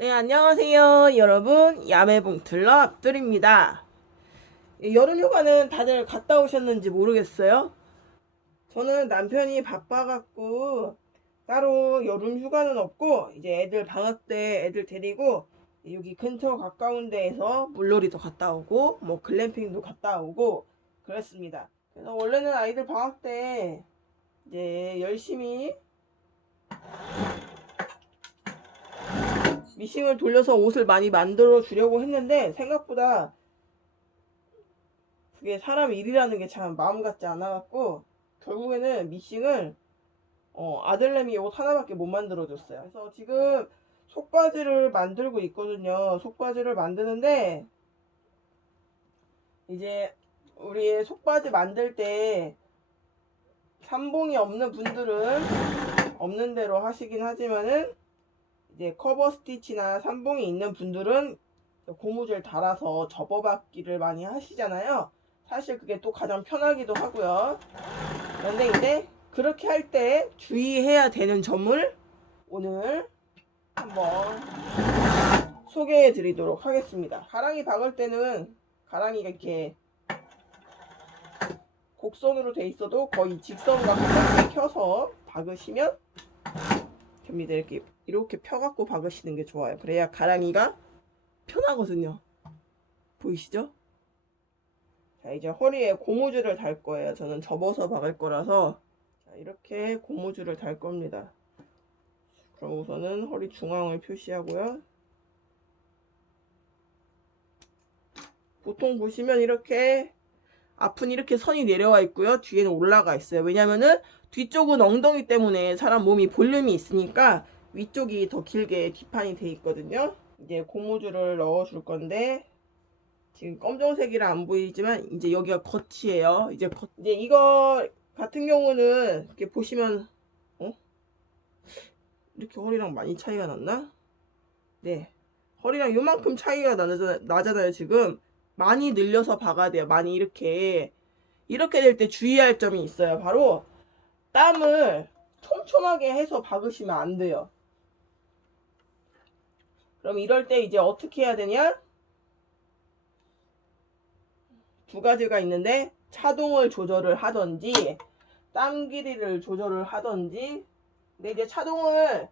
네, 안녕하세요. 여러분. 야매봉틀러 앞둘입니다. 여름 휴가는 다들 갔다 오셨는지 모르겠어요. 저는 남편이 바빠갖고 따로 여름 휴가는 없고 이제 애들 방학 때 애들 데리고 여기 근처 가까운 데에서 물놀이도 갔다 오고 뭐 글램핑도 갔다 오고 그랬습니다. 그래서 원래는 아이들 방학 때 이제 열심히 미싱을 돌려서 옷을 많이 만들어 주려고 했는데 생각보다 그게 사람 일이라는 게 참 마음 같지 않아갖고 결국에는 미싱을 아들내미 옷 하나밖에 못 만들어줬어요. 그래서 지금 속바지를 만들고 있거든요. 속바지를 만드는데 이제 우리 속바지 만들 때 삼봉이 없는 분들은 없는 대로 하시긴 하지만은 이제 커버 스티치나 삼봉이 있는 분들은 고무줄 달아서 접어받기를 많이 하시잖아요. 사실 그게 또 가장 편하기도 하고요. 그런데 이제 그렇게 할 때 주의해야 되는 점을 오늘 한번 소개해 드리도록 하겠습니다. 가랑이 박을 때는 가랑이가 이렇게 곡선으로 돼 있어도 거의 직선과 가깝게 펴서 박으시면 됩니다. 이렇게 펴갖고 박으시는 게 좋아요. 그래야 가랑이가 편하거든요. 보이시죠? 자, 이제 허리에 고무줄을 달 거예요. 저는 접어서 박을 거라서. 자, 이렇게 고무줄을 달 겁니다. 그럼 우선은 허리 중앙을 표시하고요. 보통 보시면 이렇게 앞은 이렇게 선이 내려와 있고요. 뒤에는 올라가 있어요. 왜냐면은 뒤쪽은 엉덩이 때문에 사람 몸이 볼륨이 있으니까 위쪽이 더 길게 뒷판이 돼 있거든요. 이제 고무줄을 넣어 줄 건데 지금 검정색이라 안 보이지만 이제 여기가 겉이에요. 이제 이거 같은 경우는 이렇게 보시면 이렇게 허리랑 많이 차이가 났나? 네. 허리랑 요만큼 차이가 나잖아요, 지금. 많이 늘려서 박아야 돼요. 많이 이렇게 될 때 주의할 점이 있어요. 바로 땀을 촘촘하게 해서 박으시면 안 돼요. 그럼 이럴 때 이제 어떻게 해야 되냐? 두 가지가 있는데 차동을 조절을 하던지 땀 길이를 조절을 하던지. 근데 이제 차동을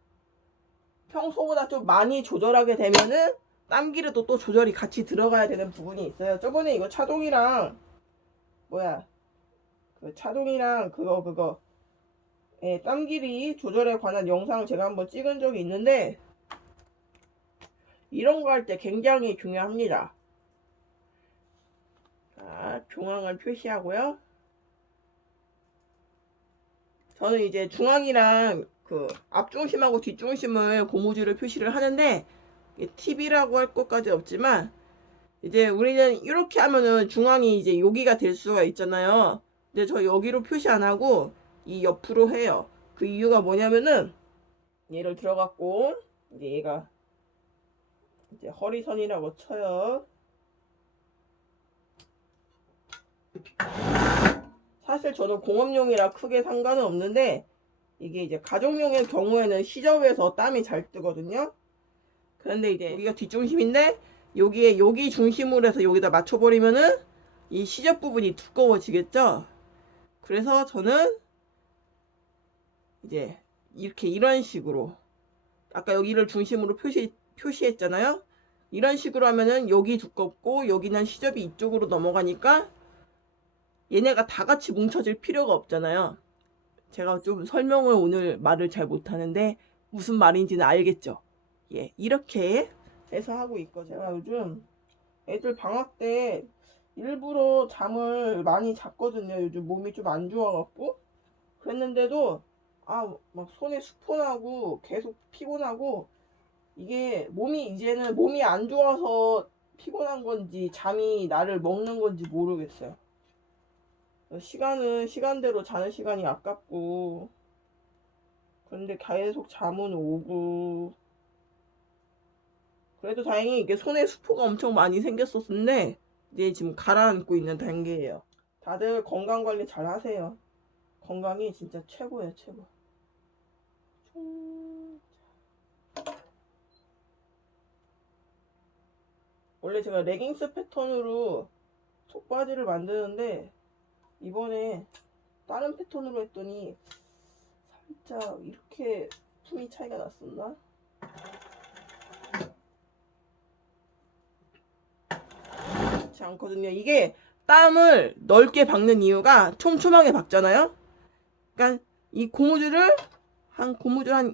평소보다 좀 많이 조절하게 되면은 땀 길이도 또 조절이 같이 들어가야 되는 부분이 있어요. 저번에 이거 차동이랑 그 차동이랑 그거 땀 길이 조절에 관한 영상을 제가 한번 찍은 적이 있는데 이런 거 할 때 굉장히 중요합니다. 자, 중앙을 표시하고요. 저는 이제 중앙이랑 그 앞중심하고 뒷중심을 고무줄을 표시를 하는데 팁이라고 할 것까지 없지만 이제 우리는 이렇게 하면은 중앙이 이제 여기가 될 수가 있잖아요. 근데 저 여기로 표시 안 하고 이 옆으로 해요. 그 이유가 뭐냐면은 얘를 들어갔고 이제 얘가 이제 허리선이라고 쳐요. 사실 저는 공업용이라 크게 상관은 없는데 이게 이제 가정용의 경우에는 시접에서 땀이 잘 뜨거든요. 그런데 이제 여기가 뒷중심인데 여기 중심으로 해서 여기다 맞춰버리면은 이 시접 부분이 두꺼워지겠죠. 그래서 저는 이제 이런 식으로 아까 여기를 중심으로 표시했잖아요. 이런 식으로 하면은 여기 두껍고 여기는 시접이 이쪽으로 넘어가니까 얘네가 다 같이 뭉쳐질 필요가 없잖아요. 제가 좀 설명을 오늘 말을 잘 못하는데 무슨 말인지는 알겠죠? 예, 이렇게 해서 하고 있거든요. 제가 요즘 애들 방학 때 일부러 잠을 많이 잤거든요. 요즘 몸이 좀 안 좋아갖고. 그랬는데도 막 손에 수포나고 계속 피곤하고 이게 이제는 몸이 안 좋아서 피곤한 건지 잠이 나를 먹는 건지 모르겠어요. 시간은 시간대로 자는 시간이 아깝고 그런데 계속 잠은 오고 그래도 다행히 이게 손에 수포가 엄청 많이 생겼었는데 이제 지금 가라앉고 있는 단계예요. 다들 건강 관리 잘 하세요. 건강이 진짜 최고예요, 최고. 원래 제가 레깅스 패턴으로 속바지를 만드는데 이번에 다른 패턴으로 했더니 살짝 이렇게 품위 차이가 났었나? 그렇지 않거든요. 이게 땀을 넓게 박는 이유가 촘촘하게 박잖아요. 그러니까 이 고무줄을 한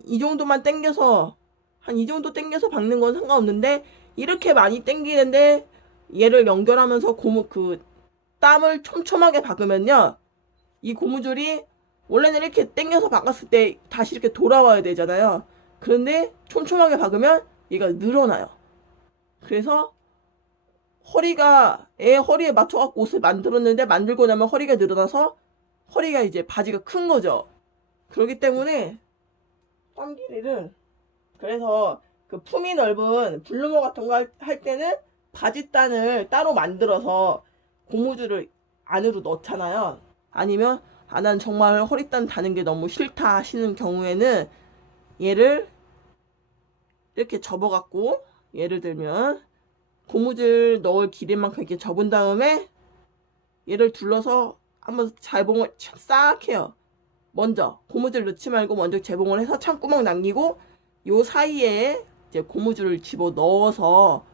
이 정도만 당겨서 한 이 정도 당겨서 박는 건 상관없는데 이렇게 많이 당기는데 얘를 연결하면서 땀을 촘촘하게 박으면요, 이 고무줄이 원래는 이렇게 당겨서 박았을 때 다시 이렇게 돌아와야 되잖아요. 그런데 촘촘하게 박으면 얘가 늘어나요. 그래서 애 허리에 맞춰갖고 옷을 만들었는데 만들고 나면 허리가 늘어나서 허리가 이제 바지가 큰 거죠. 그렇기 때문에 땀 길이를, 그래서 그 품이 넓은 블루머 같은 거 할 때는 바지단을 따로 만들어서 고무줄을 안으로 넣잖아요. 아니면 난 정말 허리단 다는 게 너무 싫다 하시는 경우에는 얘를 이렇게 접어갖고, 예를 들면 고무줄 넣을 길이만큼 이렇게 접은 다음에 얘를 둘러서 한번 재봉을 싹 해요. 먼저 고무줄 넣지 말고 먼저 재봉을 해서 창구멍 남기고 요 사이에 이제 고무줄을 집어 넣어서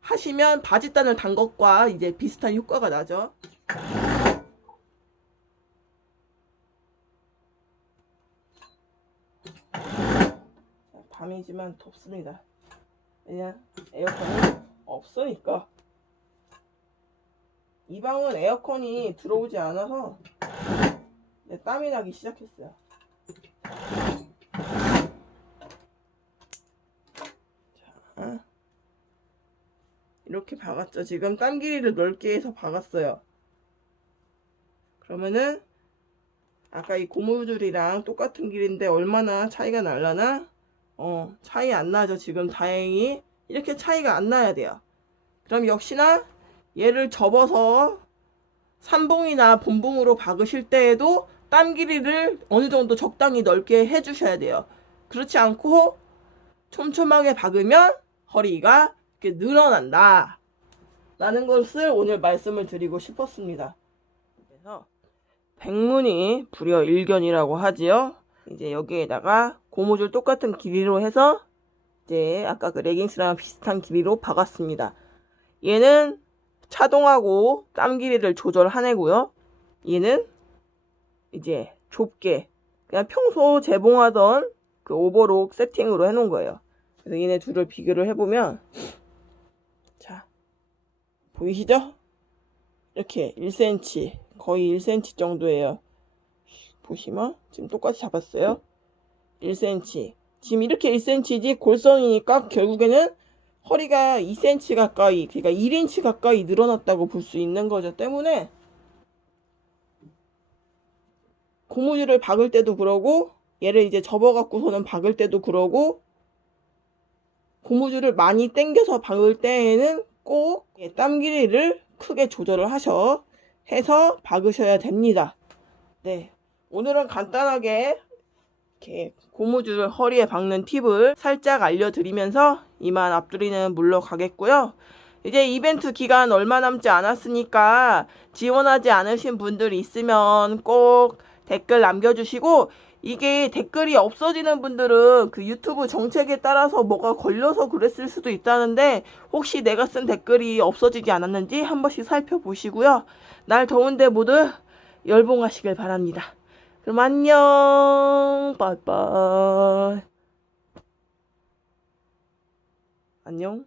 하시면 바지단을 단 것과 이제 비슷한 효과가 나죠. 밤이지만 덥습니다. 그냥 에어컨이 없으니까. 이 방은 에어컨이 들어오지 않아서 땀이 나기 시작했어요. 자, 이렇게 박았죠. 지금 땀 길이를 넓게 해서 박았어요. 그러면은 아까 이 고무줄이랑 똑같은 길인데 얼마나 차이가 날라나? 차이 안 나죠. 지금 다행히 이렇게 차이가 안 나야 돼요. 그럼 역시나 얘를 접어서 삼봉이나 본봉으로 박으실 때에도 땀 길이를 어느 정도 적당히 넓게 해주셔야 돼요. 그렇지 않고 촘촘하게 박으면 허리가 이렇게 늘어난다 라는 것을 오늘 말씀을 드리고 싶었습니다. 그래서 백문이 불여일견이라고 하지요. 이제 여기에다가 고무줄 똑같은 길이로 해서 이제 아까 그 레깅스랑 비슷한 길이로 박았습니다. 얘는 차동하고 땀 길이를 조절하내고요. 얘는 이제 좁게 그냥 평소 재봉하던 그 오버록 세팅으로 해놓은 거예요. 그래서 얘네 둘을 비교를 해보면, 자, 보이시죠? 이렇게 1cm, 거의 1cm 정도예요. 보시면 지금 똑같이 잡았어요. 1cm. 지금 이렇게 1cm지 골선이니까 결국에는 허리가 2cm 가까이, 그러니까 1인치 가까이 늘어났다고 볼 수 있는 거죠. 때문에 고무줄을 박을 때도 그러고 얘를 이제 접어갖고서는 박을 때도 그러고 고무줄을 많이 당겨서 박을 때에는 꼭 땀 길이를 크게 조절을 해서 박으셔야 됩니다. 네, 오늘은 간단하게 이렇게 고무줄을 허리에 박는 팁을 살짝 알려드리면서 이만 앞두리는 물러가겠고요. 이제 이벤트 기간 얼마 남지 않았으니까 지원하지 않으신 분들이 있으면 꼭 댓글 남겨주시고, 이게 댓글이 없어지는 분들은 그 유튜브 정책에 따라서 뭐가 걸려서 그랬을 수도 있다는데 혹시 내가 쓴 댓글이 없어지지 않았는지 한 번씩 살펴보시고요. 날 더운데 모두 열봉하시길 바랍니다. 그럼 안녕. 빠이빠이. 안녕.